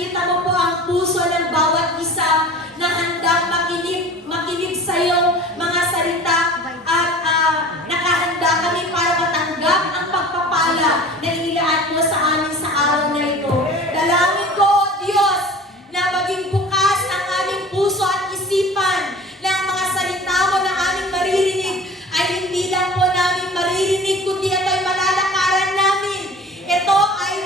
nakikita mo po ang puso ng bawat isa na handang makinig sa iyong mga salita at nakahanda kami para matanggap ang pagpapala na inilaan mo sa amin sa araw na ito. Dalangin ko, Diyos, na maging bukas ang aming puso at isipan na ang mga salita mo na aming maririnig ay hindi lang po namin maririnig, kundi ito ay malalakaran namin. Ito ay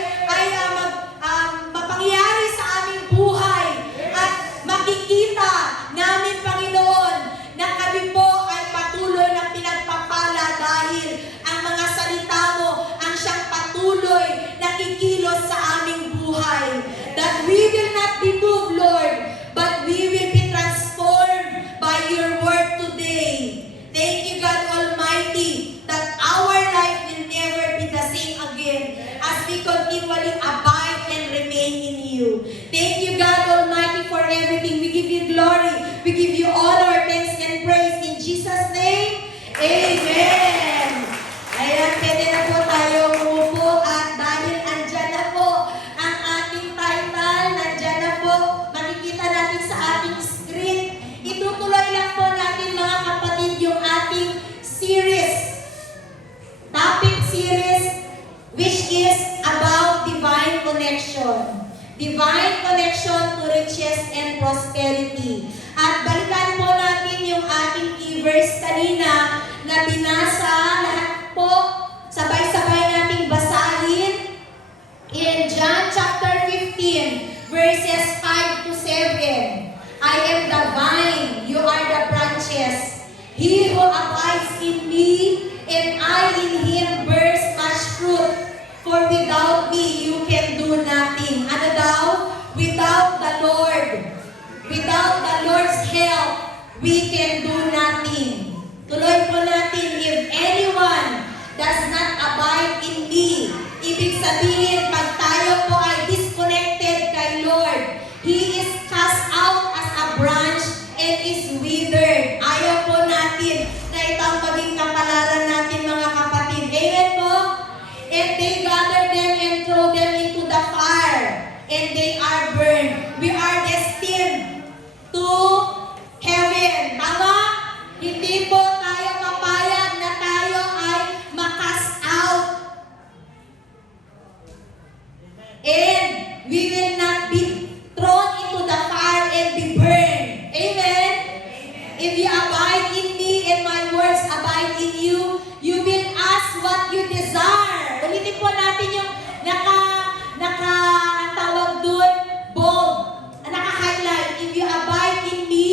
mapangyari sa aming buhay at makikita namin, Panginoon, na kami po ay patuloy na pinagpapala dahil ang mga salita mo ang siyang patuloy na kikilos sa aming buhay. That we will not be moved, Lord, but we will be transformed by your word today. Thank you, God Almighty, that our life will never be the same again as we continually abide and remain in you. Thank you, God Almighty, for everything. We give you glory. We give you honor, thanks, and praise. In Jesus' name, amen. Ayan, pwede na po tayo umupo at dahil andyan na po ang ating title, nandyan na po, makikita natin sa ating screen. Itutuloy lang po natin, mga kapatid, yung ating series, topic series, which is about divine connection. Divine connection to riches and prosperity. At balikan po natin yung ating key verse kanina na binasa, lahat po, sabay-sabay nating basahin in John chapter 15, verses 5 to 7. I am the vine, you are the branches. He who abides in me, and I in him bears much fruit. For without me, you can do nothing. Ano daw? Without the Lord's help, we can do nothing. Tuloy po natin, if anyone does not abide in me, ibig sabihin, pag tayo po ay disconnected kay Lord, He is cast out as a branch and is withered. Ayaw po natin na itong maging kapalaran natin, mga kapatid. Amen po? And they gather them and throw them into the fire, and they are burned. We are destined to heaven. Tama? Hindi po tayo papayag na tayo ay makas out. And we will not be thrown into the fire and be burned. Amen? If you abide in me and my words abide in you, you will ask what you desire. Ulitin po natin yung nakatawag doon, bold, naka-highlight. If you abide in me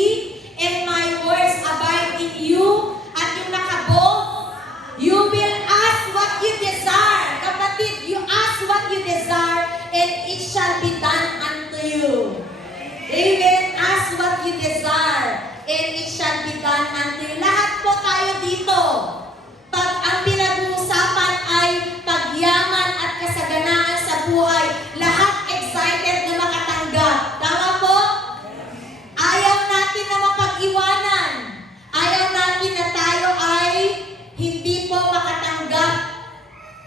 and my words abide in you, at yung naka-bold, you will ask what you desire. Kapatid, you ask what you desire and it shall be done unto you. Amen? Ask what you desire and it shall be done unto you. Lahat po tayo dito. Pag ang pinag-uusapan ay pagyaman at kasaganaan sa buhay, lahat excited na makatanggap. Tama po? Ayaw natin na mapag-iwanan. Ayaw natin na tayo ay hindi po makatanggap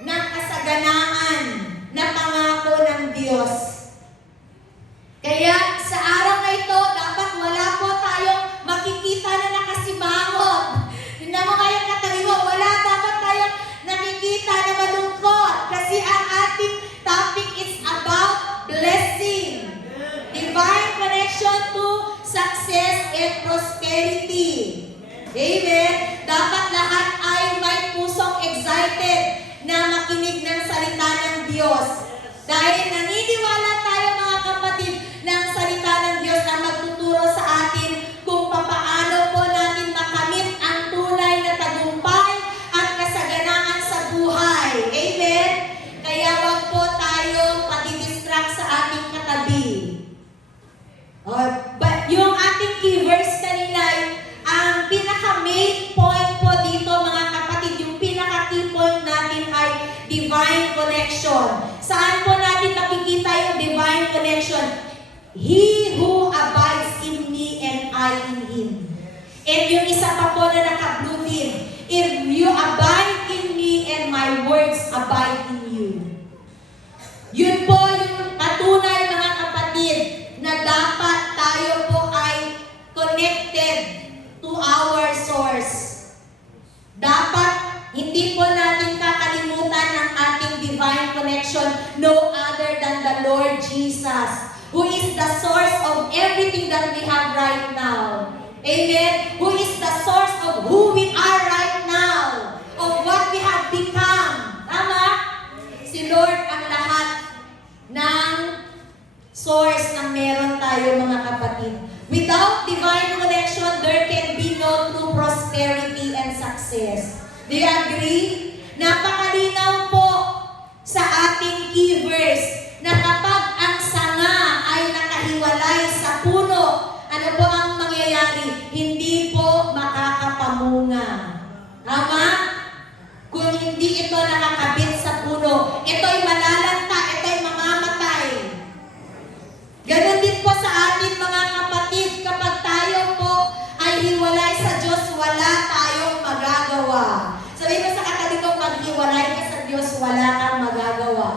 ng kasaganaan na pangako ng Diyos. Kaya sa araw na ito, dapat wala po tayong makikita na nakasimangot. Tingnan mo kayong katabi mo, wala dapat tayong nakikita na malungkot. Kasi ang ating topic is about blessing. Divine connection to success and prosperity. Amen? Dapat lahat ay may pusong excited na makinig ng salita ng Diyos. Dahil naniniwala tayo, mga kapatid, na ang salita ng Diyos ang magtuturo sa atin kung papaano po natin makamit ang tunay na tagumpay at kasaganaan sa buhay. Amen? Kaya wag po tayo pati-distract sa ating katabi. But yung ating key verse kanina, ang pinaka-main point po dito, mga kapatid, yung pinaka-key point natin ay divine connection. Saan po natin makikita yung divine connection? He who abides in me and I in him. And yung isa pa po na naka-blue din, if you abide in me and my words abide in you. Yun po yung patunay, mga kapatid, Lord Jesus, who is the source of everything that we have right now. Amen? Who is the source of who we are right now, of what we have become. Tama? Si Lord ang lahat ng source na meron tayo, mga kapatid. Without divine connection, there can be no true prosperity and success. Do you agree? Napakalinaw po sa ating key verse na kapag ang sanga ay nakahiwalay sa puno, ano po ang mangyayari? Hindi po makakapamunga. Tama? Kung hindi ito nakakabit sa puno, ito'y malalanta, ito'y mamamatay. Ganon din po sa atin, mga kapatid, kapag tayo po ay hiwalay sa Diyos, wala tayong magagawa. Sabi mo sa katabi ko, pag hiwalay ka sa Diyos, wala kang magagawa.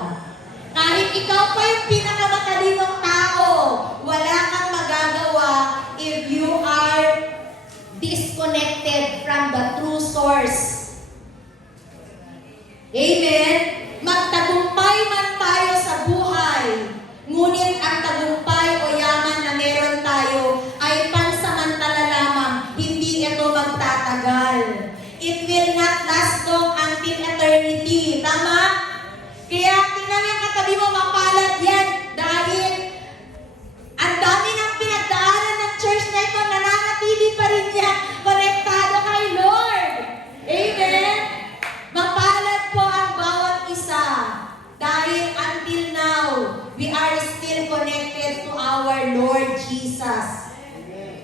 Kahit ikaw pa yung pinakamatalinong tao, wala kang magagawa if you are disconnected from the true source. Amen? Magtagumpay man tayo sa buhay, ngunit ang tagumpay o yaman na meron tayo ay pansamantala lamang, hindi ito magtatagal. It will not last long until eternity. Tama? Kaya tingnan yung katabi mo, mapalad yan dahil ang dami ng pinagdaanan ng church na ito, nananatili pa rin yan, konektado kay Lord. Amen? Mapalad po ang bawat isa dahil until now, we are still connected to our Lord Jesus.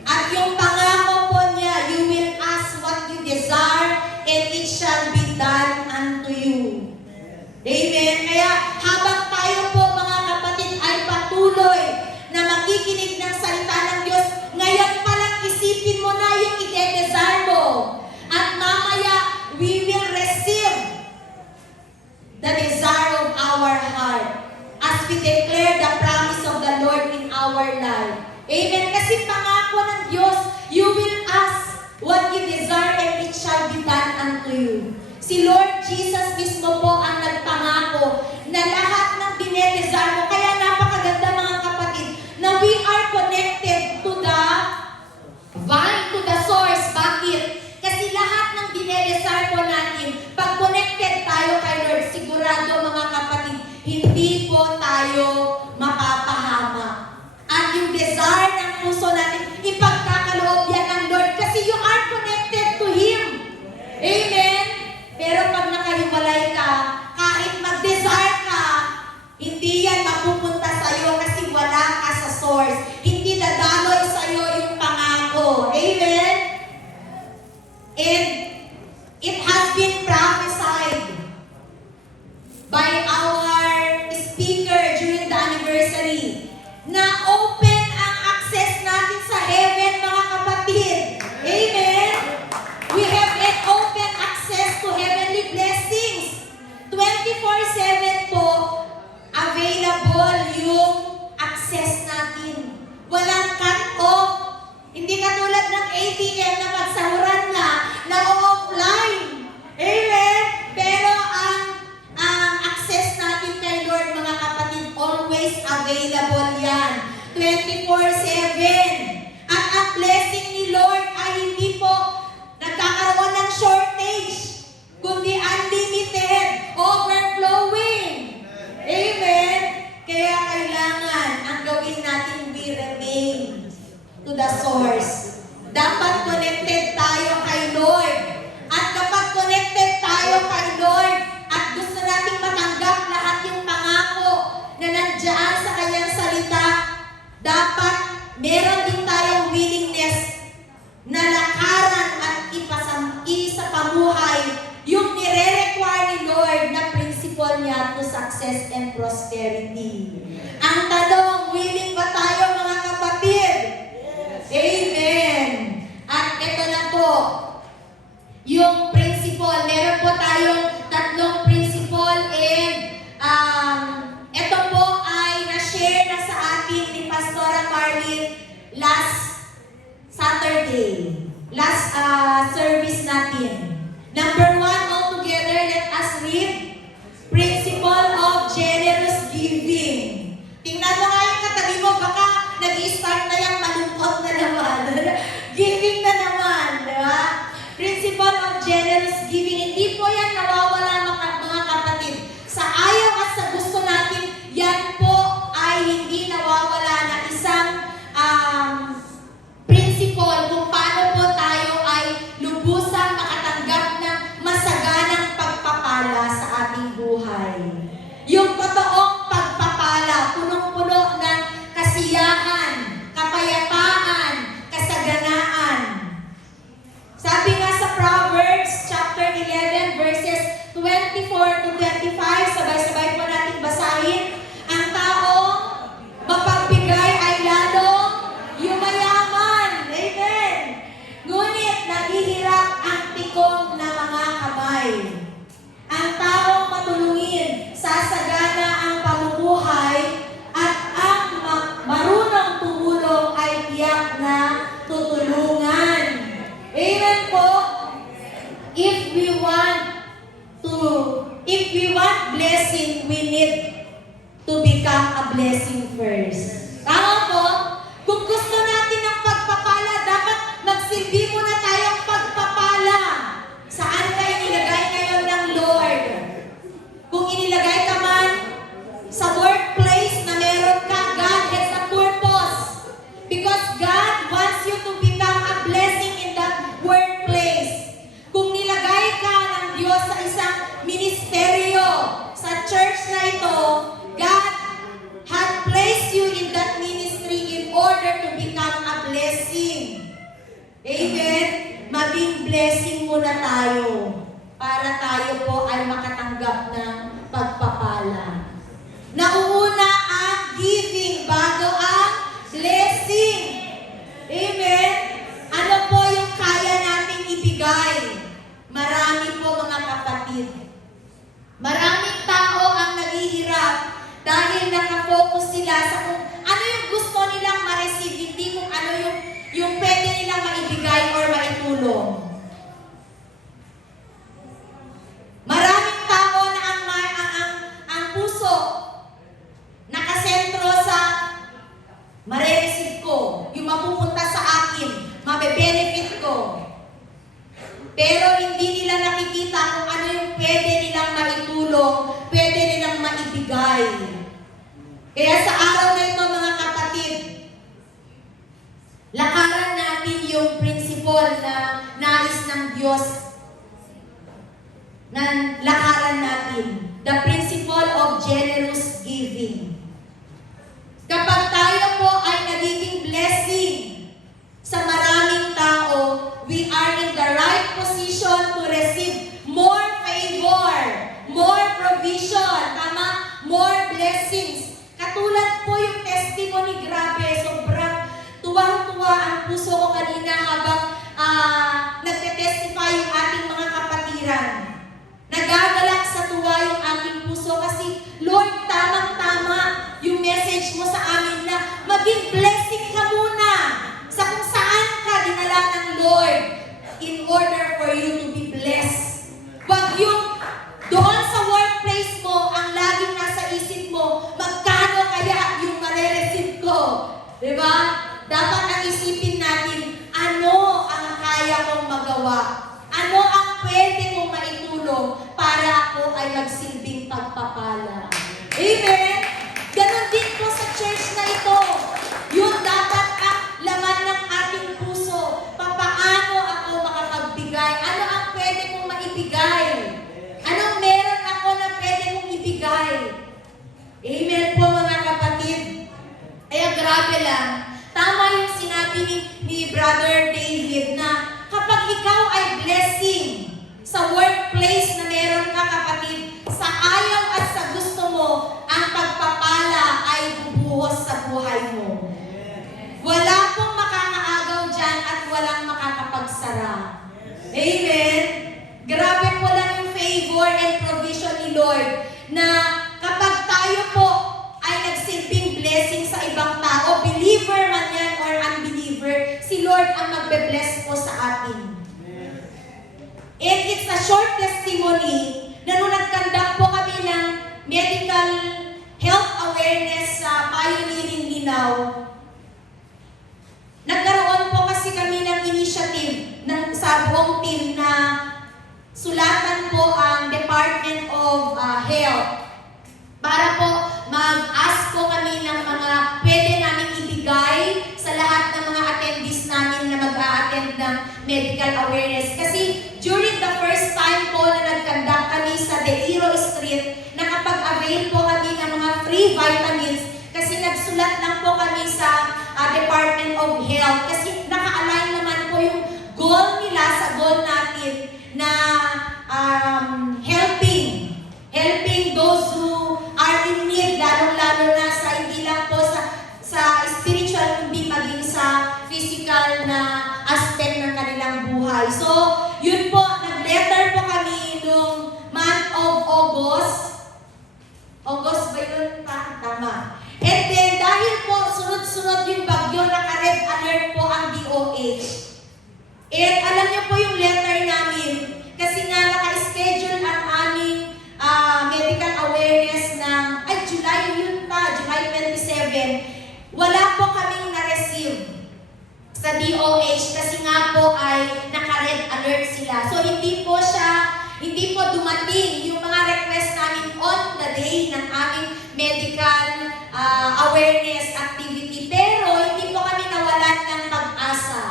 At yung pangako po niya, you will ask what you desire and it shall be done unto you. Amen? Kaya habang tayo po, mga kapatid, ay patuloy na makikinig ng salita ng Diyos, ngayon palang isipin mo na yung ide-desire mo. At mamaya, we will receive the desire of our heart as we declare the promise of the Lord in our life. Amen? Kasi pangako ng Diyos, you will ask what you desire and it shall be done unto you. Si Lord Jesus mismo po ang nagpangako na lahat ng dinedesire mo. Kaya napakaganda, mga kapatid, na we are connected to the vine, to the source. Bakit? Kasi lahat ng dinedesire po natin, pag connected tayo kay Lord, sigurado, mga kapatid, hindi po tayo mapapahama. At yung desire ng puso natin, ipagkakaloob yan ng Lord kasi you are connected to Him. Amen? Pero pag nakahiwalay ka, kahit mag-desire ka, hindi yan mapupunta sa'yo kasi wala ka sa source. Hindi dadaloy sa'yo yung pangako. Amen? And it has been prophesied by our speaker during the anniversary na open ang access natin sa heaven, mga kapatid. Amen? We have an open access to heavenly blessings. 24/7 po available yung access natin. Walang cut-off. Hindi katulad ng ATM na pagsahuran na offline. Amen? Pero ang access natin kay Lord, mga kapatid, always available yan. 24/7. At ang blessing ni Lord ay hindi po nagkakaroon ng shortage, kundi unlimited, overflowing. Amen? Kaya kailangan ang gawin natin, we remain to the source. Dapat connected tayo kay Lord. At kapag connected tayo kay Lord, at gusto nating matanggap lahat yung pangako na nandiyan sa kanyang salita, dapat meron din tayong willingness na lakaran at isapamuhay yung nire-require ni Lord na principle niya to success and prosperity. Ang tanong, willing ba tayo, mga kapatid? Yes. Amen. At ito na po, yung principle. Meron po tayong tatlong principle and ito po ay na-share na sa atin ni Pastora Marlene last Saturday. Last service natin. Number 1, all together, let us read. Principle of generous giving. Amen? Maging blessing muna tayo para tayo po ay makatanggap ng pagpapala. Nauuna ang giving bago ang blessing. Amen? Ano po yung kaya nating ibigay? Marami po mga kapatid. Maraming tao ang naghihirap dahil nakafocus sila sa kung ano yung gusto nilang ma-receive, hindi kung ano yung pwede nilang maibigay or maitulong. Maraming tao na ang puso nakasentro sa mare-receive ko, yung mapupunta sa akin, mabe-benefit ko. Pero hindi nila nakikita kung ano yung pwede nilang maitulong, pwede nilang maibigay. Kaya sa araw na ito mga kapatid, lakaran natin yung principle na nais ng Diyos na lakaran natin. The principle of generous giving. Kapag tayo po ay nagiging blessing sa maraming tao, we are in the right position to receive more favor, more provision, tama? More blessings. Katulad po yung testimony, grabe, sobrang tuwang-tuwa ang puso ko kanina habang nagte-testify yung ating mga kapatiran. Nagagalak sa tuwa yung aking puso kasi, Lord, tamang-tama yung message mo sa amin na maging blessing ka muna sa kung saan ka dinala ng Lord in order for you to be blessed. Wag yung doon sa workplace mo, ang laging nasa isip mo, magkano kaya yung mare-receive ko? Diba? Dapat ang isipin natin, ano ang kaya kong magawa? Ano ang pwede kong maitulong para ako ay magsilbing pagpapala? Amen? Ganon din po sa church na ito. Yun dapat ang laman ng ating puso. Papaano ako makapagbigay? Ano ang pwede kong maibigay? Anong meron ako na pwede kong ibigay? Amen po mga kapatid. Kaya grabe lang. Tama yung sinabi ni Brother David na kapag ikaw ay blessing sa workplace na meron ka kapatid, sa ayaw at sa gusto mo, ang pagpapala ay bubuhos sa buhay mo. Wala pong makakaagaw dyan at walang makakapagsara. Amen? Grabe po lang yung favor and provision ni Lord na kapag tayo po ay nagsilbing blessing sa ibang tao, believer man yan or unbeliever, si Lord ang magbe-bless po sa atin. And it's a short testimony na nung nag-conduct po kami ng medical health awareness sa Pioneering Linao, nagkaroon po kasi kami ng initiative sa buong team na sulatan po ang Department of Health para po mag-ask po kami ng mga pwede namin ibigay sa lahat ng mga attendees namin na mag-a-attend ng medical awareness. Kasi during the first time po na nag-conduct kami sa De Iro Street, nakapag-avail po kami ng mga free vitamins kasi nagsulat lang po kami sa Department of Health kasi naka-align naman po yung goal nila sa goal natin na helping those who are in need, lalong-lalo na sa hindi lang po sa spiritual, kundi maging sa physical na aspect ng kanilang buhay. So, yun po, nag-letter po kami noong month of August. August ba yun? Tama. And then, dahil po, sunod-sunod yung bagyo, naka-red alert po ang DOH. And alam niyo po yung letter namin, kasi nga naka-schedule ang aming medical awareness ng, July 27. Wala po kaming na-receive sa DOH kasi nga po ay naka-red alert sila. So hindi po dumating yung mga request namin on the day ng aming medical awareness activity. Pero hindi po kami nawalan ng pag-asa.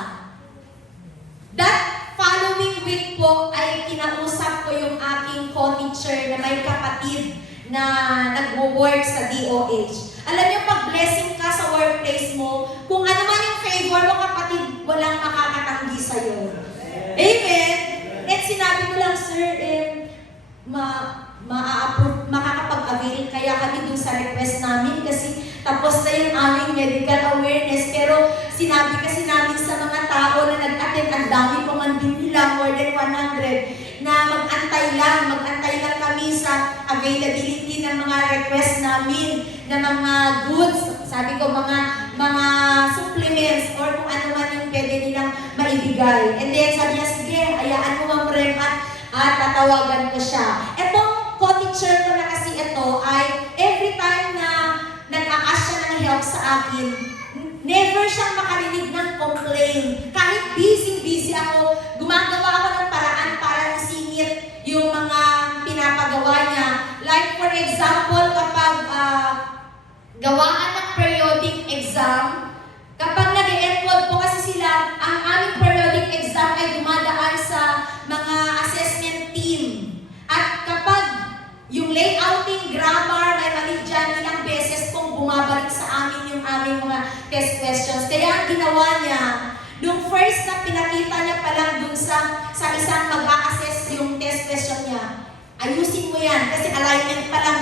That following week po ay kinausap ko yung aking co-teacher na may kapatid na nagwo-work sa DOH. Alam niyo, pag blessing ka sa workplace mo, kung ano man yung favor mo kapatid, walang makakatanggi sa sir, makakapag-avail kaya kami dun sa request namin kasi tapos na yung aming medical awareness. Pero sinabi kasi namin sa mga tao na nag-attend, ang dami pa man din nila, more than 100, na mag-antay lang kami sa availability ng mga request namin na mga goods, sabi ko mga supplements or kung ano man yung pwede nilang maibigay. And then sabi niya, sige, hayaan mo Ma'am Rem at tatawagan ko siya. Etong co-teacher ko na kasi ito ay every time na nag-a-ask siya ng help sa akin, never siyang makarinig ng complaint. Kahit busy ako, gumagawa ako ng paraan para isingit yung mga pinapagawa niya. Like for example, kapag gawaan ng periodic exam, kapag nag-e-enroll po kasi sila, ang aming periodic exam ay dumadaan sa mga assessment team. At kapag yung layouting, grammar, may mali dyan, ilang beses pong bumabalik sa amin yung aming mga test questions. Kaya ang ginawa niya, nung first na pinakita niya pa lang dun sa isang mag-a-assess yung test question niya, ayusin mo yan kasi alignment pa lang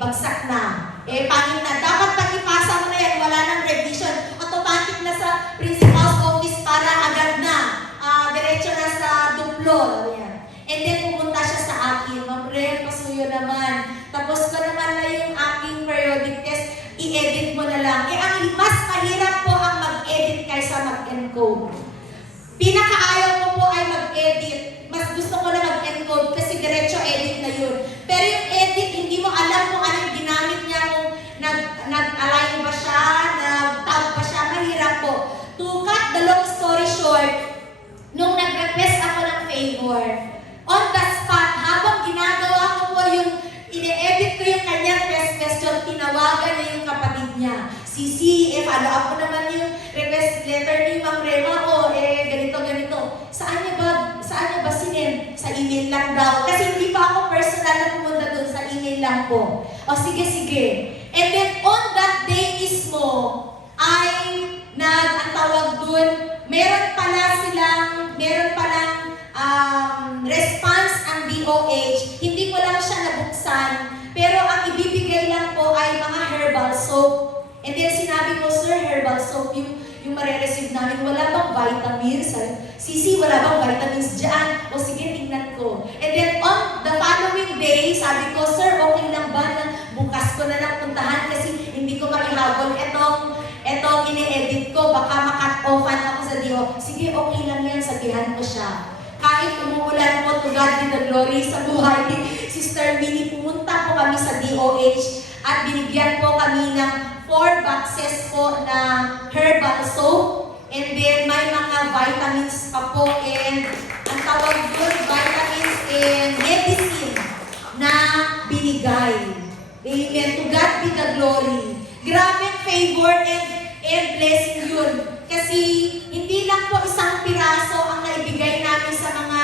bagsak na. Pangit na. Dapat pag ipasa mo na yan, wala nang revision. Automatic na sa principal's office para agad na. Diretso na sa duplo. And then pumunta siya sa akin, Ma'am Rem, pasuyo naman. Tapos ko naman na yung aking periodic test, i-edit mo na lang. Ang mas mahirap po ang mag-edit kaysa mag-encode. Pinakaayaw ko po ay mag-edit. Mas gusto ko na mag-encode kasi diretso edit na yun. Pero yung edit, hindi mo alam kung anong ginamit niya, kung nag-align ba siya, nag-tab ba siya, mahirap po. To cut the long story short, nung nag-request ako ng favor, on the spot, habang ginagawa ko po yung ine-edit ko yung kanyang test question, tinawagan niya yung kapatid niya. Sisi, follow up ko naman yung request letter ni Ma'am Rema, ganito. Saan niya ba sinend? Sa email lang daw. Kasi hindi pa ako personal na pumunta doon, sa email lang po. Sige. And then on that day mismo, ay ang tawag doon, meron palang response ang DOH. Hindi ko lang siya nabuksan, pero ang ibibigay lang po ay mga herbal soap. And then sinabi ko, sir, herbal soap, yung marireceive namin, wala bang vitamins? Sisi, wala bang vitamins dyan? O sige, tingnan ko. And then on the following day, sabi ko, sir, okay lang ba na bukas ko na lang puntahan kasi hindi ko maihabol etong ine-edit ko, baka makat-offan ako sa DO. Sige, okay lang yan, sabihan ko siya. Kahit umuulan po, to God be the glory sa buhay ni Sister Minnie, pumunta po kami sa DOH at binigyan po kami ng 4 boxes po na herbal soap, and then may mga vitamins pa po, and ang tawag doon, vitamins and medicine na binigay. Amen. To God be the glory. Grabe favor and blessing yun. Kasi hindi lang po isang piraso ang naibigay namin sa mga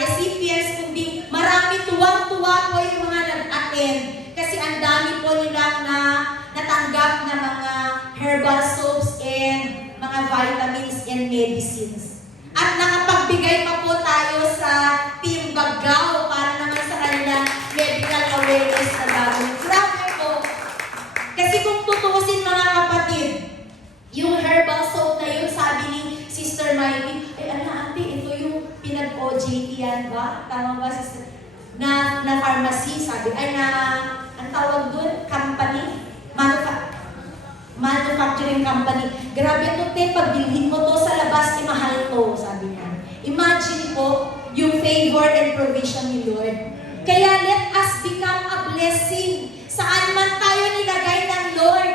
recipients, kundi marami, tuwang-tuwa po yung mga nag-attend. Kasi ang dami po nilang natanggap na mga herbal soaps and mga vitamins and medicines. At nakapagbigay pa po tayo sa Team Bagao para naman sa kanilang medical awareness na gagawin. Grabe po. Kasi kung tutuusin mga kapatid, yung herbal soap na yun, sabi ni Sister Miley, ate, ito yung pinag-OJT yan ba? Tama ba, Sister? Na pharmacy, sabi, ang tawag doon, company, manufacturing company. Grabe ito, pag bilhin mo to sa labas, mahal to, sabi niya. Imagine po, yung favor and provision ni Lord. Kaya let us become a blessing. Saan man tayo nilagay ng Lord.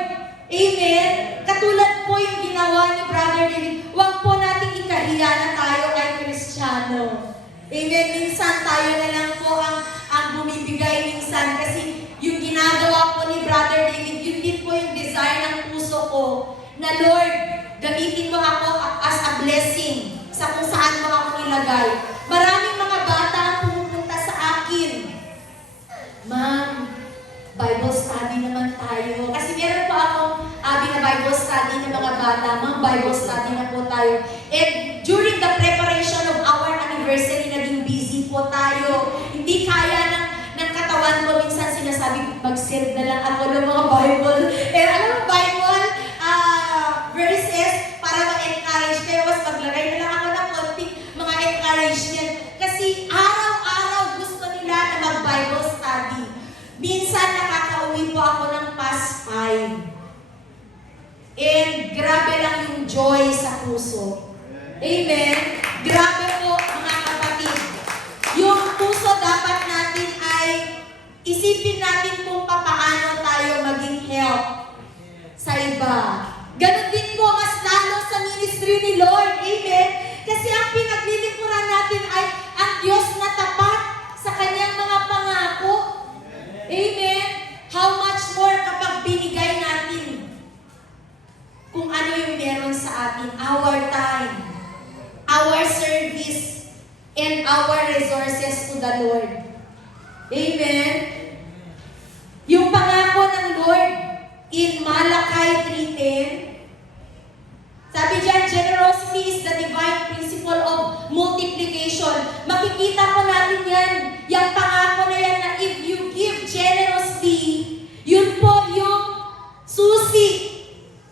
Amen? Katulad po yung ginawa ni Brother David, huwag po natin ikahiya na tayo ay Kristiyano. Amen? Minsan tayo na lang po ang bumibigay minsan kasi yung ginagawa po ni Brother David, yun din po yung desire ng puso ko na Lord, gamitin mo ako as a blessing sa kung saan mo ako nilagay. Maraming mga bata ang pumupunta sa akin. Ma'am, Bible study naman tayo. Kasi meron pa akong na Bible study ng mga bata. Ma'am, Bible study na po tayo. And during the preparation of our anniversary na mag-send na lang ako ng mga Bible. Alam mo, Bible verses para ma-encourage kayo. Mas maglagay na lang ako ng konting mga encouragement. Kasi araw-araw gusto nila na mag-Bible study. Minsan nakakauwi po ako ng past 5. And grabe lang yung joy sa puso. Amen? Grabe po mga kapatid. Yung puso dapat natin ay isipin natin kung papaano tayo maging help sa iba. Ganon din po mas lalo sa ministry ni Lord. Amen? Kasi ang pinaglilingkuran natin ay ang Diyos na tapat sa kanyang mga pangako. Amen? How much more kapag binigay natin kung ano yung meron sa atin, our time, our service, and our resources to the Lord. Amen? Yung pangako ng Lord in Malachi 3:10, sabi diyan, generosity is the divine principle of multiplication. Makikita po natin yan, yung pangako na yan na if you give generously, yun po yung susi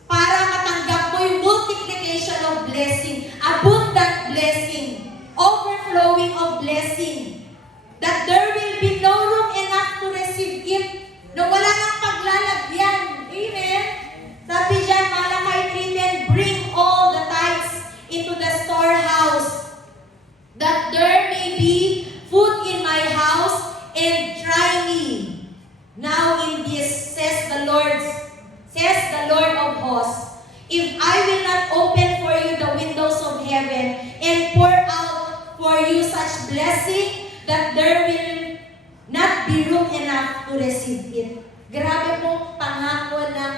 para matanggap mo yung multiplication of blessing, abundant blessing, overflowing of blessing, that there will be no room enough to receive it, na wala nang paglalagyan. Amen? Sabi dyan, Malachi 3:10, bring all the tithes into the storehouse, that there may be food in my house, and try me. Now in this, says the Lord of hosts, if I will not open for you the windows of heaven and pour out for you such blessing that there will not be room enough to receive it. Grabe pong pangako ng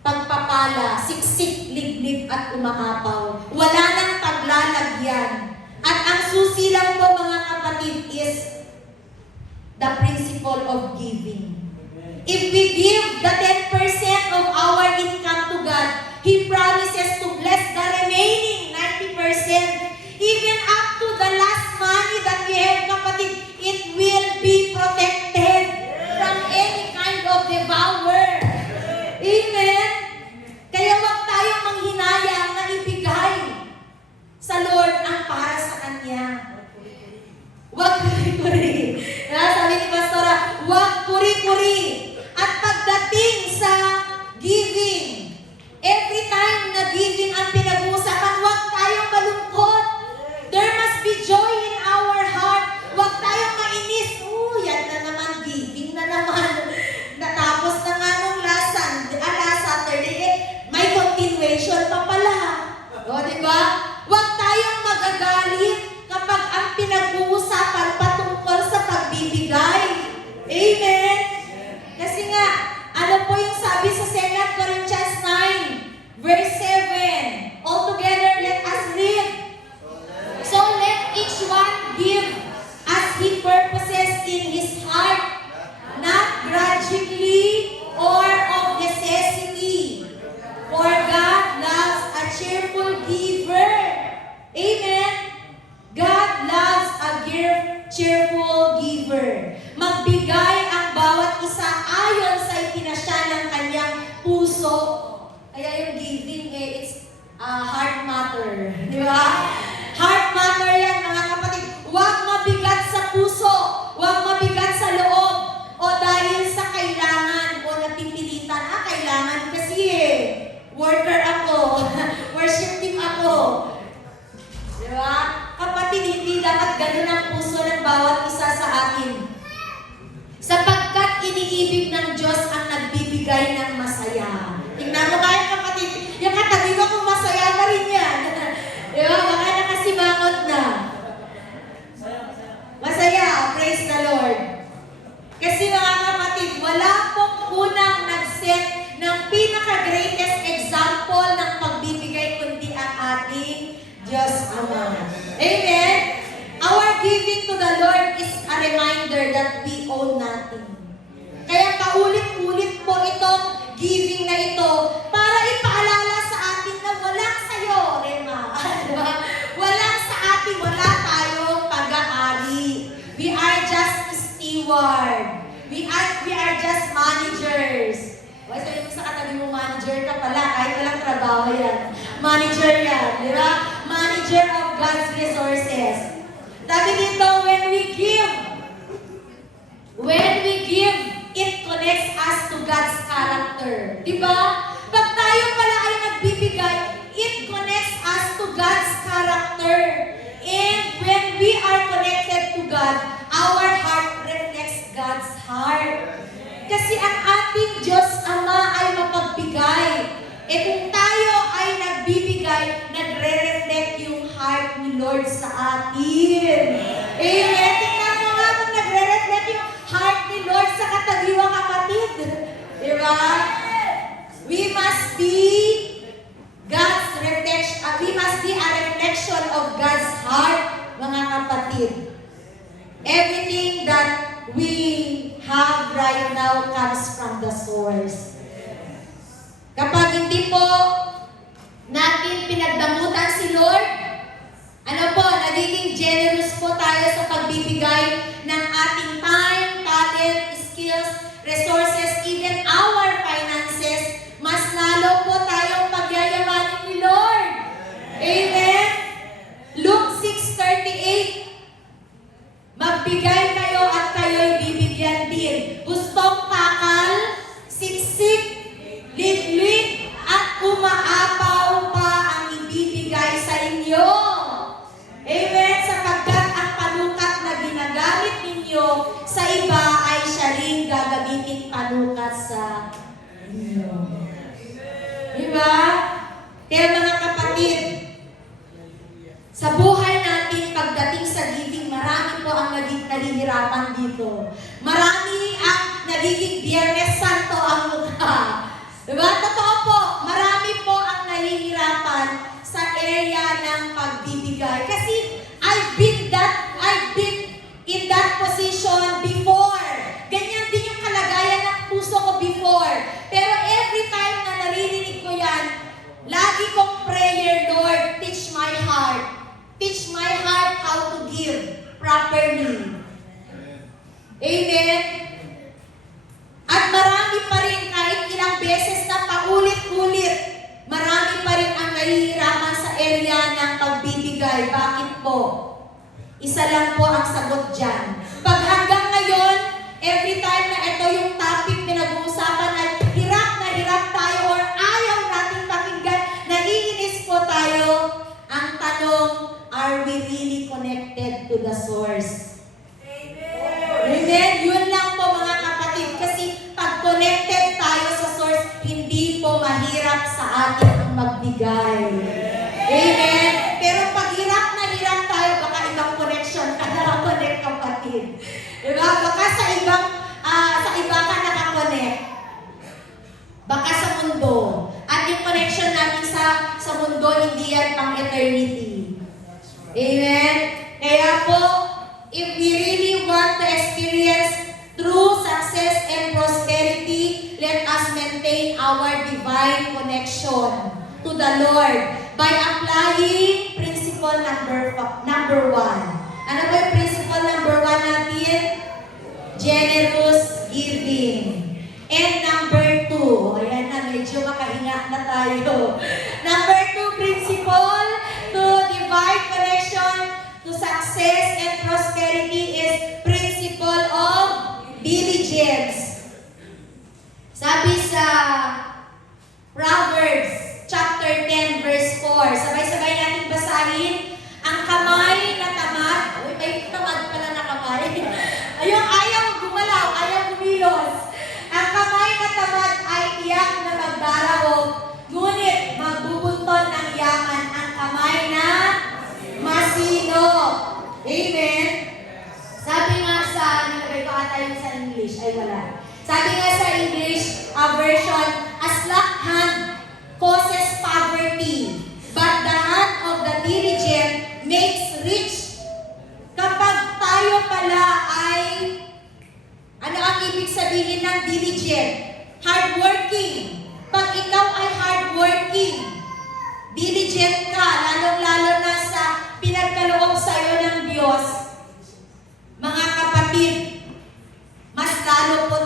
pagpapala, siksik, liglib at umahapaw. Wala nang paglalagyan. At ang susi lang po mga kapatid is the principle of giving. If we give the 10% of our income to God, He promises to bless the remaining 90%. Even up to the last money that we have, kapatid, it will be protected from any kind of devourer. Amen? Kaya wag tayong manghinayang na ibigay sa Lord ang para sa Kanya. Wag kuri-kuri. Sabi ni Pastora, wag kuri-kuri. At pagdating sa giving, every time na giving ang pinag-uusapan, huwag tayong malungkot. There must be joy in our heart. Huwag tayong mainis. Yan na naman, giving na naman. Natapos na nga nung last Saturday, may continuation pa pala. O, diba? Huwag tayong magagalit kapag ang pinag-uusapan patungkol sa pagbibigay. Amen? Kasi nga, ano po yung sabi sa 2 Corinthians 9, verse 7? Altogether, let us read. So let each one give as he purposes in his heart, not grudgingly or of necessity. For God loves a cheerful giver. Amen? God loves a cheerful giver. Magbigay ang bawat isa ayon sa itinasya ng kanyang puso. Kaya yung giving, it's heart matter. Di ba? Heart matter yan, mga kapatid. Huwag mabigat sa puso. Huwag mabigat sa loob. O dahil sa kailangan o napipilitan. Kailangan kasi worker ako. Worship team ako. Di ba? Kapatid, hindi dapat ganun ang puso ng bawat isa sa atin. Sapagkat iniibig ng Diyos ang nagbibigay ng masaya. Tingnan mo kayo kapatid, yung katabi mo kung masaya na rin yan. Di ba? Baka nakasimangot na. Masaya, praise the Lord. Kasi mga kapatid, wala pong unang nag-set ng pinaka-greatest example ng pagbibigay kundi ang ating Diyos Ama. Amen? Our giving to the Lord is a reminder that we own nothing. Kaya paulit-ulit po itong giving na ito para ipaalala sa atin na walang sayo, Rema. Walang sa atin, wala tayong pag-aari. We are just steward. We We are just managers. Why sabi mo sa katabi mo, manager ka pala, kahit walang trabaho yan. Manager yan, di ba? Manager of God's resources. Sabi dito, when we give, it connects us to God's character. Di ba? Pag tayo pala ay nagbibigay, it connects us to God's character. And when we are connected to God, our heart reflects God's heart. Kasi ang ating Diyos Ama ay mapagbigay. Eh kung tayo ay nagbibigay, nagre-reflect yung heart ni Lord sa atin. Amen. Tingnan mo nga kung nagre-reflect yung heart ni Lord sa katabiwang kapatid. Diba? We must be God's reflection. We must be a reflection of God's heart, mga kapatid. Everything that we have right now comes from the source. Kapag hindi po natin pinagdamutan si Lord, ano po, nagiging generous po tayo sa pagbibigay ng ating time, talent, skills, resources, even our finances, mas lalo po tayong pagyayamanin ni Lord. Amen? Luke 6:38, magbigay kayo at kayo'y bibigyan din. Gustong pakal, siksik, liglig, at umaapaw pa ang ibibigay sa inyo. Amen? Sapagkat ang panukat na ginagamit ninyo sa iba ay siya rin gagamitin panukat sa inyo. Diba? Kaya mga kapatid, sa buhay natin, pagdating sa giving, marami po ang nahihirapan dito. Marami ang nagiging Biyernes Santo ang mukha. Diba? Totoo po, marami po ang nahihirapan sa area ng pagbibigay. Kasi I've been in that position before. Ganyan din yung kalagayan ng puso ko before. Pero every time na naririnig ko yan, lagi kong prayer, Lord, teach my heart. Teach my heart how to give properly. Amen? At marami pa rin, kahit ilang beses na paulit-ulit, marami pa rin ang nahihirapan sa area ng pagbibigay. Bakit po? Isa lang po ang sagot dyan. Pag hanggang ngayon, every time na ito yung topic pinag-uusapan ay hirap na hirap tayo or ayaw nating pakinggan, naiinis po tayo, ang tanong, are we really connected to the source? Amen? Yun lang po mga kapatid. Kasi pag connected tayo sa source, hindi po mahirap sa atin ang magbigay. Amen? Pero pag hirap na hirap tayo, baka ibang connection ka nakakonect kapatid. Diba? Baka sa iba ka nakakonect. Baka sa mundo. At yung connection natin sa mundo, hindi yan pang eternity. Amen? Kaya po, if we really want to experience true success and prosperity, let us maintain our divine connection to the Lord by applying principle number 1. Ano ba yung principle number 1 natin? Generous giving. And number 2, ayan na, medyo makahinga na tayo. Number 2 principle to divine connection to success and prosperity is principle of diligence. Sabi sa Proverbs chapter 10 verse 4, sabay-sabay natin basahin, ang kamay na tamad, may tamad pala na kamay, ayaw gumalaw, ayaw kumilos. Ang kamay na tamad ay iyak na magdaraw, ngunit magbubunton ng yaman ang kamay na masino. Amen? Sabi nga sa, nilagay ko ata yung sa English, ay wala. Sabi nga sa English version, a slack hand causes poverty, but the hand of the diligent makes rich. Kapag tayo pala ay, ano ang ibig sabihin ng diligent? Hardworking. Pag ikaw ay hardworking, diligent ka, lalong-lalo na sa pinagkaloob sa iyo ng Diyos, mga kapatid, mas lalo po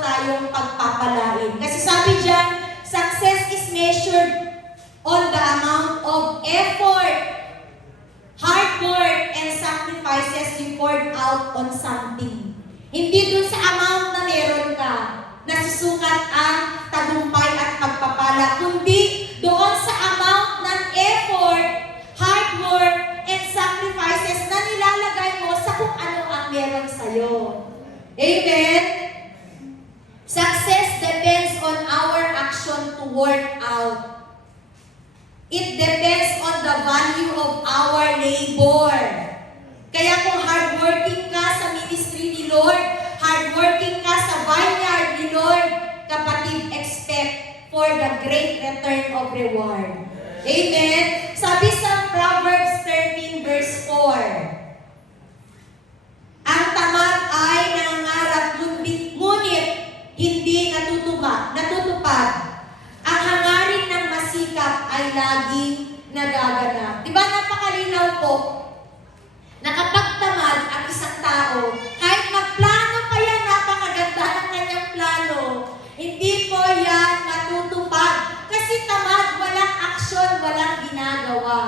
we poured out on something. Hindi dun sa amount na meron ka, nasusukat ang tagumpay at pagpapala, kundi doon sa amount ng effort, hard work, and sacrifices na nilalagay mo sa kung ano ang meron sa'yo. Amen? Success depends on our action to work out. It depends on the value of our labor. Kaya kung hardworking ka sa ministry ni Lord, hardworking ka sa vineyard ni Lord, kapatid, expect for the great return of reward. Amen? Sabi sa Proverbs 13 verse 4, ang tamad ay nangangarap ngunit hindi natutupad. Ang hangarin ng masikap ay laging nagaganap. Diba napakalinaw po na kapag tamad ang isang tao, kahit magplano pa yan, napakaganda ng kanyang plano, hindi po yan matutupad. Kasi tamad, walang aksyon, walang ginagawa.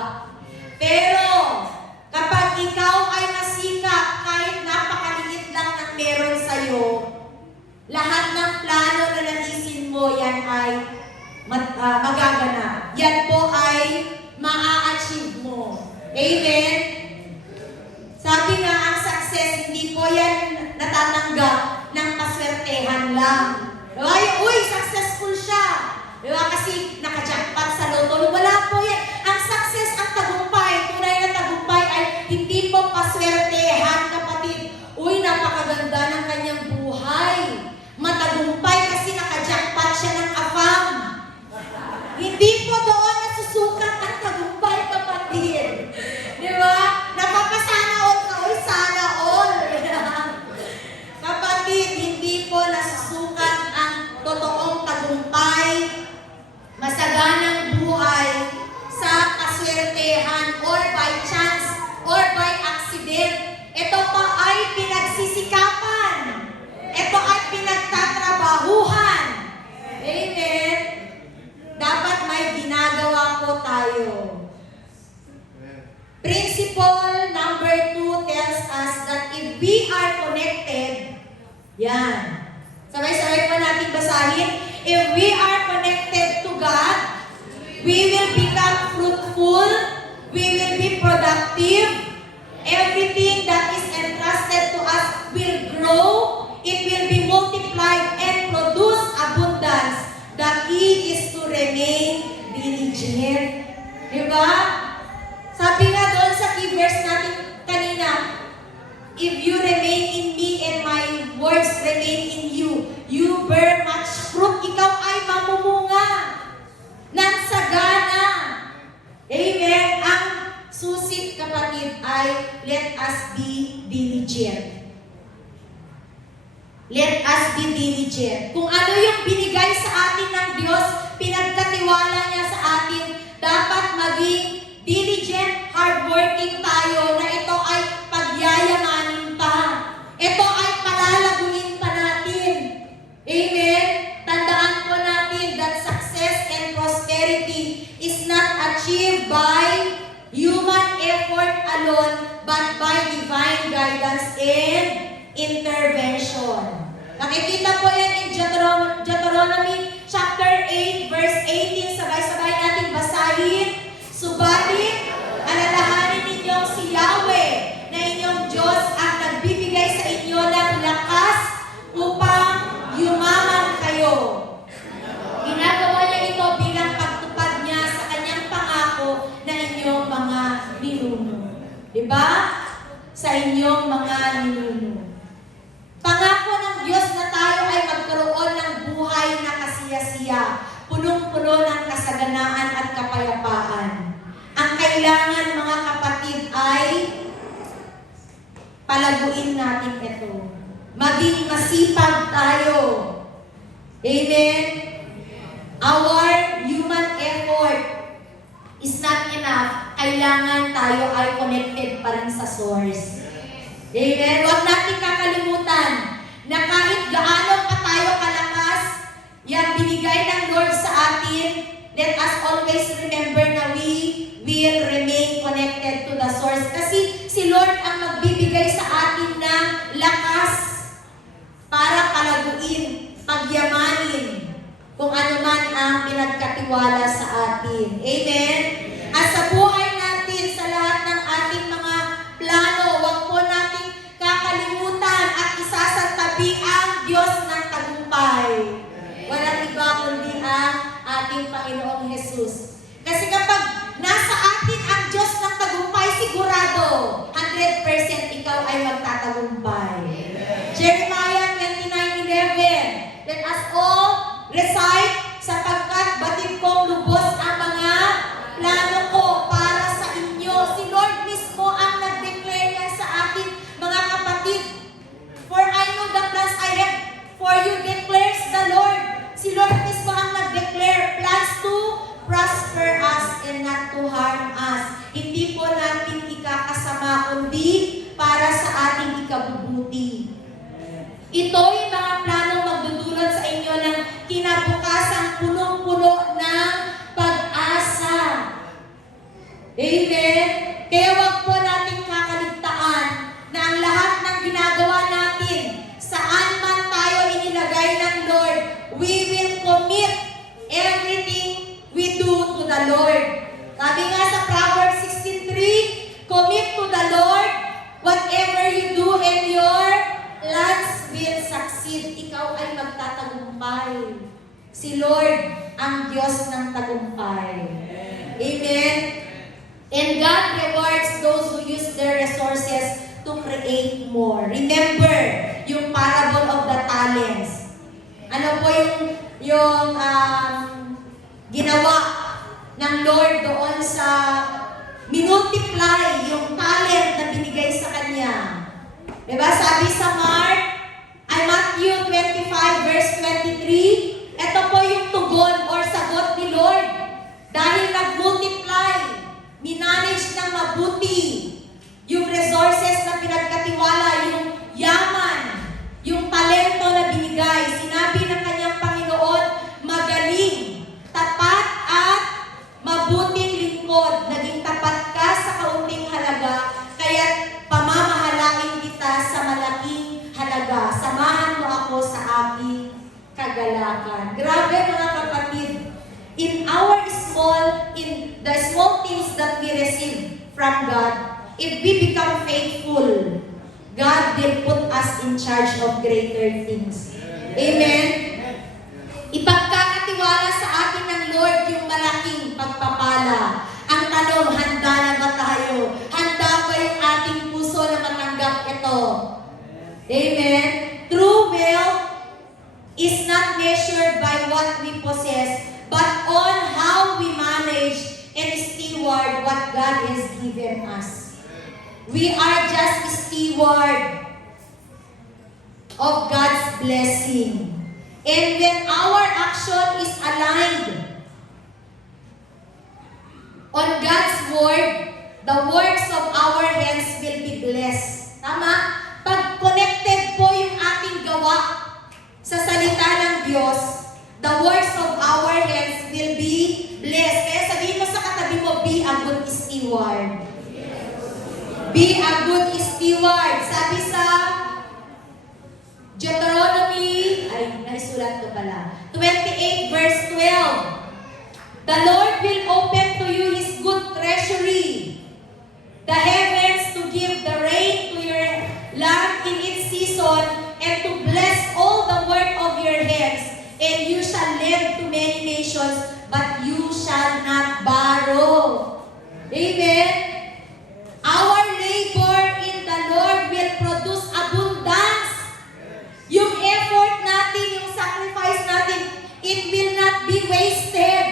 Pero, kapag ikaw ay masikap, kahit napakaliit lang ng meron sa'yo, lahat ng plano na naisin mo, yan ay magaganap. Yan po ay maa-achieve mo. Amen? Sabi nga, ang success, hindi po yan natatanggap ng paswertehan lang. Ay, uy, successful siya. Diba? Kasi naka-jackpot sa loto. Wala po yan. Ang success, ang tagumpay, tunay na tagumpay ay hindi po paswertehan, kapatid. Uy, napakaganda ng kanyang buhay. Matagumpay kasi naka-jackpot siya ng afam. Hindi po doon nasusukat ang tagumpay, kapatid. Diba? Napapasana all ka, uy, sana all. Kapatid, hindi po nasusukat ang totoong tagumpay, masaganang buhay sa kaswertehan or by chance or by accident. Ito pa ay pinagsisikapan. Ito ay pinagtatrabahuhan. Amen? Dapat may ginagawa po tayo. Principle number 2 tells us that if we are connected, yan. Sabay-sabay pa natin basahin. If we are connected to God, we will become fruitful, we will be productive, everything that is entrusted to us will grow, it will be multiplied and produce abundance. The key is to remain diligent. Diba? Sabi nga doon sa key verse natin kanina, if you remain in me and my words remain in you, you bear much fruit. Ikaw ay mamumunga ng sagana. Amen? Ang susi, kapatid, ay let us be diligent. Let us be diligent. Kung ano yung binigay sa atin ng Diyos, pinagkatiwala niya sa atin, dapat maging diligent, hardworking tayo na ito ay pagyayamanin pa. Ito ay palalaguin pa natin. Amen? Tandaan po natin that success and prosperity is not achieved by human effort alone, but by divine guidance and intervention. Nakikita po yan in Deuteronomy chapter 8, verse 18. Sabay-sabay natin basahin. Subalit, alalahanin ninyong si Yahweh na inyong Diyos ang nagbibigay sa inyo ng lakas upang yumaman kayo. Ginagawa niya ito bilang pagtupad niya sa kanyang pangako na inyong mga ninuno. Diba? Sa inyong mga ninuno. Pangako ng Diyos na tayo ay magkaroon ng buhay na kasiyasiya, punong-puno ng kasaganaan at kapayapaan. Ang kailangan, mga kapatid, ay palaguin natin ito. Maging masipag tayo. Amen? Our human effort is not enough. Kailangan tayo ay connected pa rin sa source. Amen? Huwag natin kakalimutan na kahit gaano pa tayo kalakas, yan binigay ng Lord sa atin, let us always remember na we will remain connected connected to the source. Kasi si Lord ang magbibigay sa atin ng lakas para palaguin, pagyamanin, kung ano man ang pinagkatiwala sa atin. Amen? At sa buhay natin, sa lahat ng ating mga plano, huwag po nating kakalimutan at isasantabi ang Diyos ng tagumpay. Walang iba kundi ang ating Panginoong Jesus. Kasi kapag nasa atin ang Diyos ng tagumpay, sigurado, 100% ikaw ay magtatagumpay. Jeremiah 29:11, let us all recite, sapagkat batid kong lubos ang mga plano ko para sa inyo. Si Lord mismo ang nag-declare yan sa atin, mga kapatid. For I know the plans I have for you, declares the Lord. Si Lord mismo ang nag-declare, plans to prosper us and not to harm us. Hindi po natin ikakasama, kundi para sa ating ikabubuti. Ito yung mga planong magdudulot sa inyo ng kinabukasang punong-puno ng pag-asa. Amen? Kaya wag po natin kakaligtaan na ang lahat ng ginagawa natin, saan man tayo inilagay ng Lord, we will commit everything we do to the Lord. Sabi nga sa Proverbs 16:3, commit to the Lord whatever you do and your plans will succeed. Ikaw ay magtatagumpay. Si Lord ang Diyos ng tagumpay. Amen? And God rewards those who use their resources to create more. Remember, yung parable of the talents. Ano po yung ginawa ng Lord doon sa minultiply yung talent na binigay sa Kanya. Diba? Sabi sa Matthew 25 verse 23, ito po yung tugon or sagot ni Lord. Dahil nag-multiply, minanage ng mabuti yung resources na pinagkatiwala, yung yaman, yung talento na binigay. Sinabi ng Kanyang Panginoon, magaling, tapat at mabuting lingkod. Naging tapat ka sa kaunting halaga, kaya pamamahalain kita sa malaking halaga. Samahan mo ako sa aking kagalakan. Grabe mga kapatid, in the small things that we receive from God, if we become faithful, God will put us in charge of greater things. Amen? Ipagkakatiwala sa atin ng Lord yung malaking pagpapala. Ang tanong, handa na ba tayo? Handa ba yung ating puso na matanggap ito? Amen? True wealth is not measured by what we possess, but on how we manage and steward what God has given us. We are just steward of God's blessing. And when our action is aligned on God's word, the works of our hands will be blessed. Tama? Pag connected po yung ating gawa sa salita ng Diyos, the works of our hands will be blessed. Kaya sabihin mo sa katabi mo, be a good steward. Be a good steward. Sabi sa Deuteronomy, naisulat ko pala, 28 verse 12, the Lord will open to you His good treasury, the heavens to give the rain to your land in its season, and to bless all the work of your hands. And you shall lend to many nations, but you shall not borrow. Amen? Our labor in the Lord will produce abundance. Yung effort natin, yung sacrifice natin, it will not be wasted.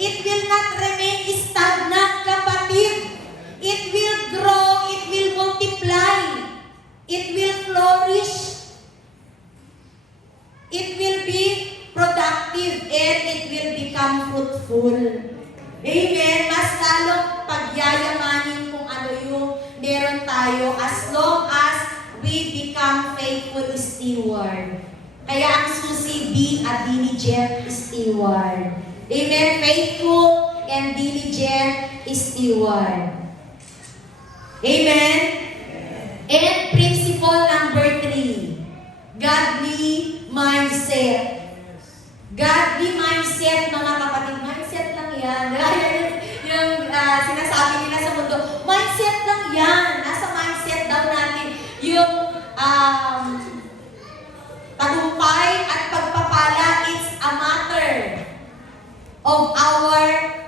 It will not remain stagnant, kapatid. It will grow, it will multiply, it will flourish, it will be productive, and it will become fruitful. Amen? Mas lalong pagyayamanin kung ano yung meron tayo as long as we become faithful steward. Kaya ang susi, be a diligent steward. Amen? Faithful and diligent steward. Amen? And principle number 3, godly mindset. Godly mindset, mga kapatid, mindset lang yan. yung sinasabi nila sa mundo, mindset lang yan. Nasa mindset daw natin yung tagumpay at pagpapala is a matter of our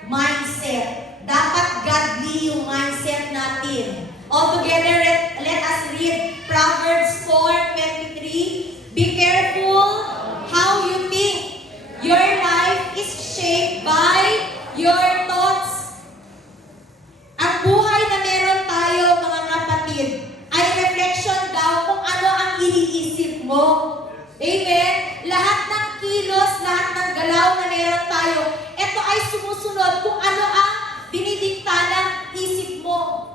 mindset. Dapat godly yung mindset natin. Altogether, let us read Proverbs 4:23. Be careful how you think. Your life is shaped by your thoughts. Ang buhay na meron tayo, mga kapatid, ay reflection daw kung ano ang iniisip mo. Amen? Lahat ng kilos, lahat ng galaw na meron tayo, ito ay sumusunod kung ano ang dinidikta ng isip mo.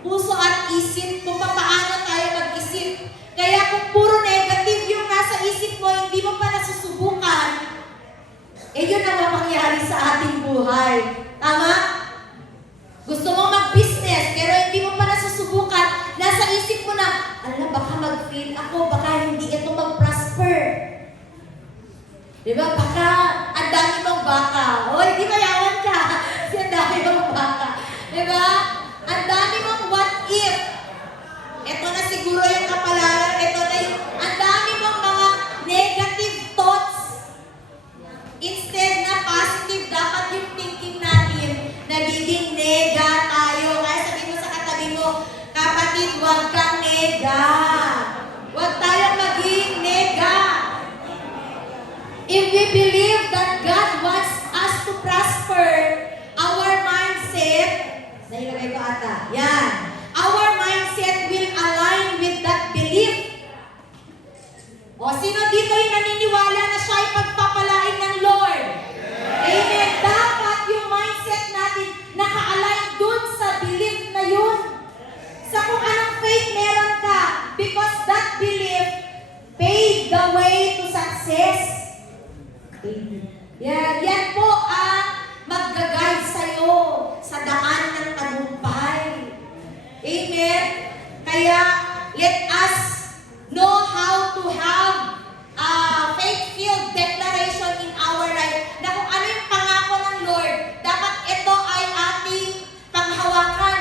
Puso at isip, kung paano tayo mag-isip. Kaya kung puro negative yung nasa isip mo, hindi mo pa nasusubukan, yun ang mapangyari sa ating buhay. Tama? Gusto mo mag-business, pero hindi mo pa nasusubukan, nasa isip mo na, ala, baka mag-fail ako, baka hindi ito mag-prosper. Diba? Baka ang dami mong baka. O, hindi mayaman ka. Kasi ang dami mong baka. Diba? Ang dami mong what if. Ito na siguro yung kapalaran. Ito na yung, ang dami mong mga negative thoughts. Instead na positive, dapat yung thinking natin, nagiging nega tayo. Kaya sabihin mo sa katabi mo, kapatid, huwag kang nega. Huwag tayong maging nega. If we believe that God wants us to prosper, our mindset, nailagay ko ata, yan. Our mindset will align with that belief. O, sino dito yung naniniwala na siya ay pagpapalain ng Lord? Amen. Dapat yung mindset natin naka-align dun sa belief na yun. Sa kung anong faith meron ka. Because that belief paved the way to success. Yan po ang mag-guide sa'yo sa daan ng tagumpay. Amen? Kaya, let us know how to have a faith-filled declaration in our life na kung ano yung pangako ng Lord, dapat ito ay ating panghawakan.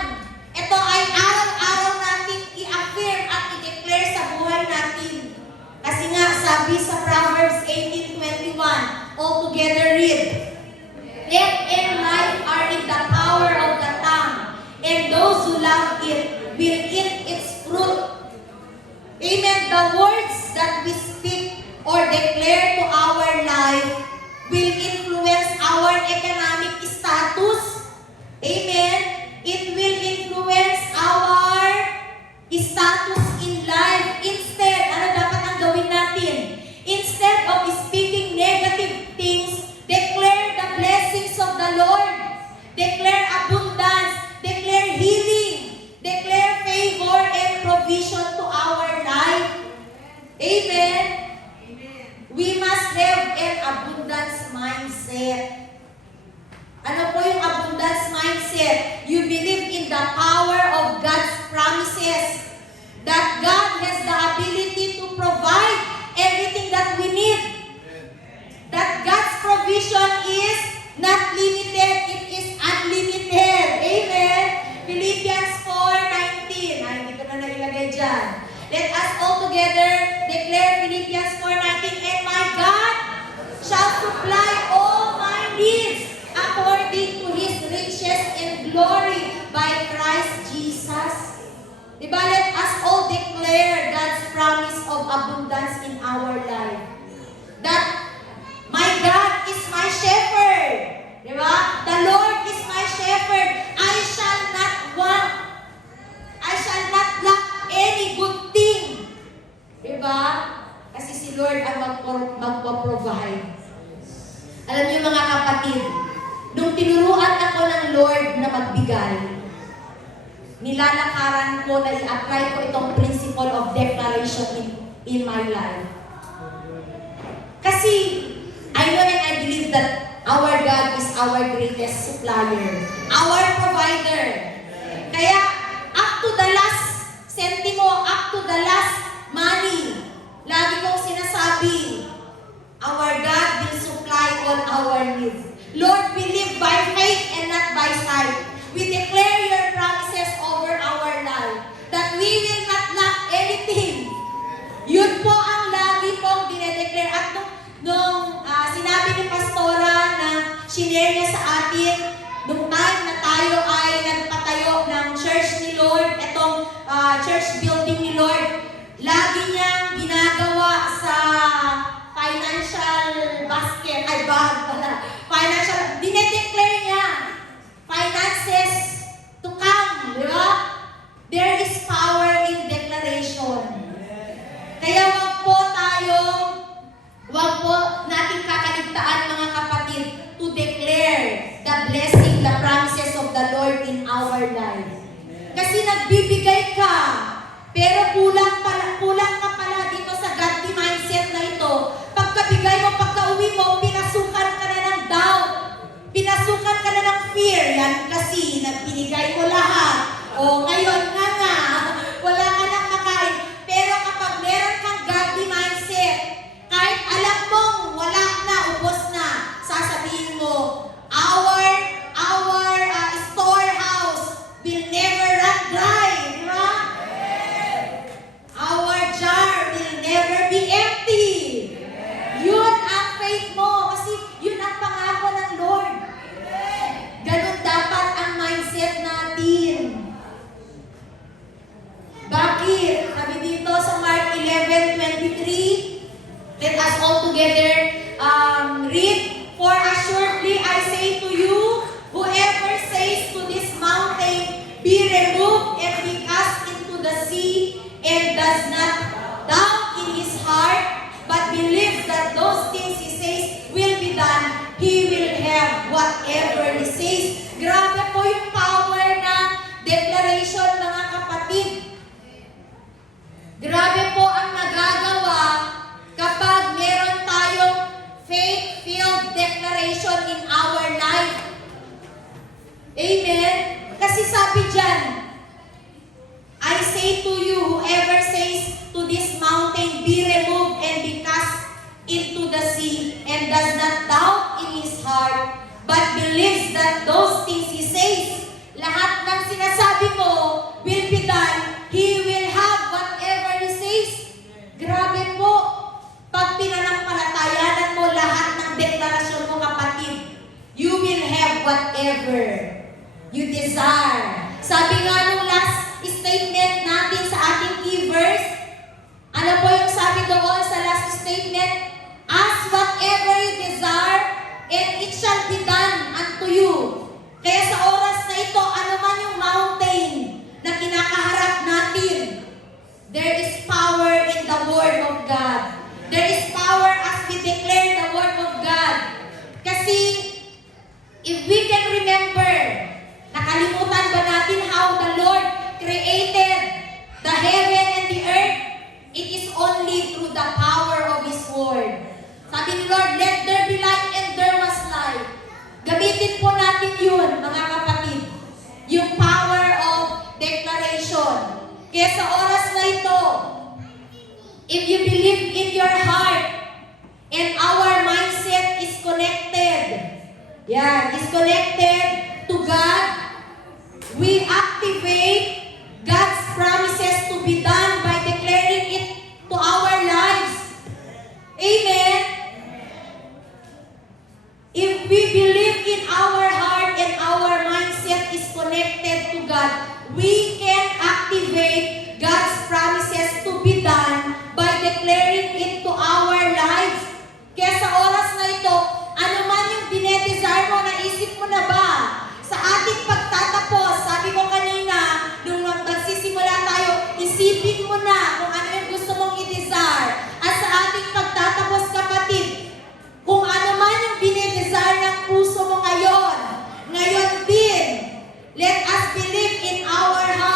Ito ay araw-araw natin i-affirm at i-declare sa buhay natin. Kasi nga, sabi sa Proverbs 18:21, all together read, death and life are in the power of the tongue, and those who love it will eat its fruit. Amen. The words that we speak or declare to our life will influence our economic status. Amen. It will influence our status in life. Instead, ano dapat ang gawin natin? Instead of speaking negative things, declare the blessings of the Lord. Declare abundance. Declare healing. Declare favor and provision to our life. Amen? We must have an abundance mindset. Ano po yung abundance mindset? You believe in the power of God's promises. That God has the ability to provide everything that we need. That God's provision is not limited, it is unlimited. Amen? Philippians 4:19. Ay, hindi ko na nailagay dyan. Let us all together declare Philippians 4:19. And my God shall supply all my needs according to His riches and glory by Christ Jesus. Diba? Let us all declare God's promise of abundance in our life. That my God is my shepherd. Diba? The Lord is my shepherd. I shall not want. I shall not lack any good thing. Diba? Kasi si Lord ang magpo-provide. Alam niyo mga kapatid, nung tinuruan ako ng Lord na magbigay, nilalakaran ko na i-apply ko itong principle of declaration in my life. Kasi, I know and I believe that our God is our greatest supplier, our provider. Kaya, up to last money, lagi kong sinasabi, our God will supply all our needs. Lord, we live by faith and not by sight. We declare your promises over our life that we will not lack anything. Yun po ang lagi pong dinedeclare. At nung sinabi ni Pastora na shinare niya sa atin, nung time na tayo ay nagpatayo ng church ni Lord, itong church building ni Lord, lagi niyang ginagawa sa financial basket, bag pala. Financial, dinedeclare niya, finances to come, di ba? There is power in declaration. Kaya wag po natin kakaligtaan mga kapatid to declare the blessing, the promises of the Lord in our life. Kasi nagbibigay ka, pero kulang ka pala dito sa godly mindset na ito. Pagkabigay mo, pagka-uwi mo, pinasukan ka na ng doubt. Pinasukan ka na ng fear. Yan kasi, nagbinigay mo lahat. O ngayon nga, wala ka nang makain. Pero kapag meron kang godly mindset, kahit alam mong wala na, ubos na, sasabihin mo, our storehouse will never run dry. Di ba? Our jar will never be empty. Yun ang faith mo. Kasi yun ang pangako ng Lord. Ganun dapat ang mindset natin. Bakit? Sabi dito sa Mark 11:23, let us all together read, for assuredly I say to you, whoever says to this mountain, be removed and be cast into the sea, and does not doubt in his heart, but believes that those things he says will be done, he will have whatever he says. Grabe po yung power ng declaration, mga kapatid. Grabe po ang nagagawa kapag meron tayong faith-filled declaration in our life. Amen? Kasi sabi dyan, I say to you, whoever says to this mountain, be removed and be cast into the sea, and does not doubt in his heart, but believes that those things he says, lahat ng sinasabi mo will be done, he will have whatever he says. Grabe po, pag pinanampalatayanan mo lahat ng deklarasyon mo, kapatid, you will have whatever you desire. Sabi nga nung last statement natin sa ating key verse, ano po yung sabi doon sa last statement? Ask whatever you desire, and it shall be done unto you. Kaya sa oras na ito, ano man yung mountain na kinakaharap natin, there is power in the Word of God. There is power as we declare the Word of God. Kasi, if we can remember, nakalimutan ba natin how the Lord created the heaven and the earth? It is only through the power of His Word. Sabi ni Lord, let there be light, and there was light. Gamitin po natin yun, mga kapatid. Yung power of declaration. Kaya sa oras na ito, if you believe in your heart, and our mindset is connected, is connected to God, we activate God's promises to be done by declaring it to our lives. Amen? If we believe in our heart and our mindset is connected to God, we can activate God's promises to be done by declaring it to our lives. Kaya sa oras na ito, ano man yung dinedesire mo, naisip mo na ba? Sa ating pagtatapos, sabi ko kanina, nung magsisimula tayo, isipin mo na kung ano yung gusto mong i-desire. At sa ating pagtatapos, kapatid, kung ano man yung dinedesire ng puso mo ngayon din, let us believe in our heart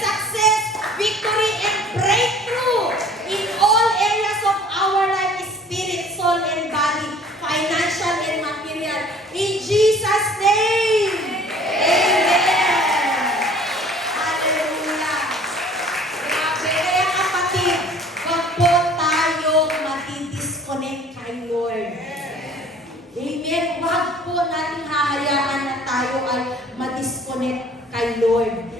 success, victory, and breakthrough in all areas of our life, spirit, soul, and body, financial and material. In Jesus' name! Amen! Hallelujah! Grabe. Kaya kapatid, huwag po tayong mati-disconnect kay Lord. Amen. Huwag po natin hahayaan na tayo ay ma-disconnect kay Lord.